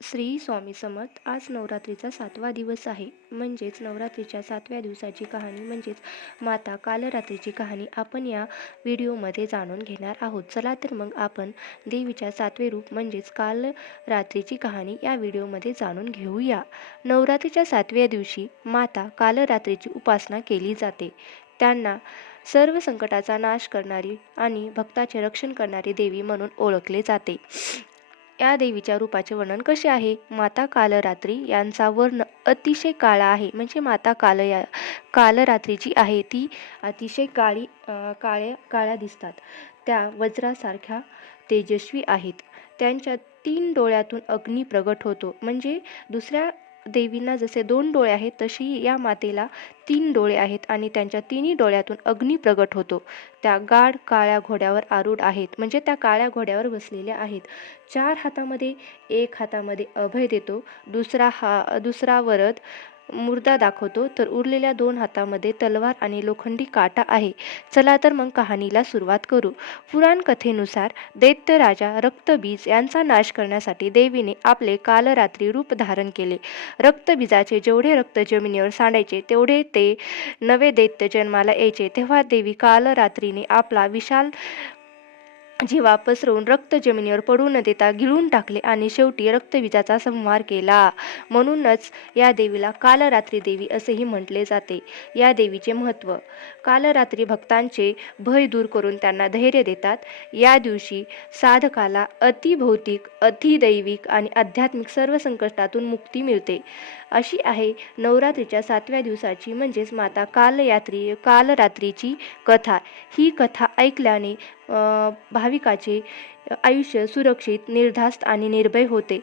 श्री स्वामी समर्थ आज नवरात्रीचा सातवा दिवस आहे. म्हणजेच नवरात्रीच्या सातव्या दिवसाची कहाणी म्हणजेच माता कालरात्रीची कहाणी आपण या व्हिडिओमध्ये जाणून घेणार आहोत. चला तर मग आपण देवीच्या सातवे रूप म्हणजेच कालरात्रीची कहाणी या व्हिडिओमध्ये जाणून घेऊया. नवरात्रीच्या सातव्या दिवशी माता कालरात्रीची उपासना केली जाते. त्यांना सर्व संकटाचा नाश करणारी आणि भक्ताचे रक्षण करणारी देवी म्हणून ओळखले जाते. या देवीच्या रूपाचे वर्णन कसे आहे? माता कालरात्री यांचा वर्ण अतिशय काळा आहे. म्हणजे माता काल या कालरात्रीची आहे ती अतिशय काळी काळ्या काळ्या दिसतात. त्या वज्रासारख्या तेजस्वी आहेत. त्यांच्या तीन डोळ्यातून अग्नी प्रगट होतो. म्हणजे दुसऱ्या देवींना जसे दोन डोळे आहेत तशी या मातेला तीन डोळे आहेत आणि त्यांच्या तिन्ही डोळ्यातून अग्नी प्रगट होतो. त्या गाढ काळ्या घोड्यावर आरूढ आहेत. म्हणजे त्या काळ्या घोड्यावर बसलेल्या आहेत. चार हातामध्ये एक हातामध्ये अभय देतो. दुसरा हा दुसरा वरद मुर्दा दाखवतो. तर उरलेल्या दोन हातामध्ये तलवार आणि लोखंडी काटा आहे. चला तर मग कहाणीला सुरुवात करू. पुराण कथेनुसार दैत्य राजा रक्तबीज यांचा नाश करण्यासाठी देवीने आपले कालरात्री रूप धारण केले. रक्तबीजाचे जेवढे रक्त जमिनीवर सांडायचे तेवढे ते नवे दैत्य जन्माला यायचे. तेव्हा देवी कालरात्रीने आपला विशाल जीवा पसरवून रक्त जमिनीवर पडू न देता गिळून टाकले आणि शेवटी रक्तबीजाचा संहार केला. म्हणूनच या देवीला कालरात्री देवी असेही म्हटले जाते. या देवीचे महत्त्व कालरात्री भक्तांचे भय दूर करून त्यांना धैर्य देतात. या दिवशी साधकाला अतिभौतिक अतिदैविक आणि आध्यात्मिक सर्व संकटातून मुक्ती मिळते. अशी आहे नवरात्रीच्या सातव्या दिवसाची म्हणजेच माता कालयात्री कालरात्रीची कथा. ही कथा ऐकल्याने भा भाविकाचे आयुष्य सुरक्षित निर्धास्त आणि निर्भय होते.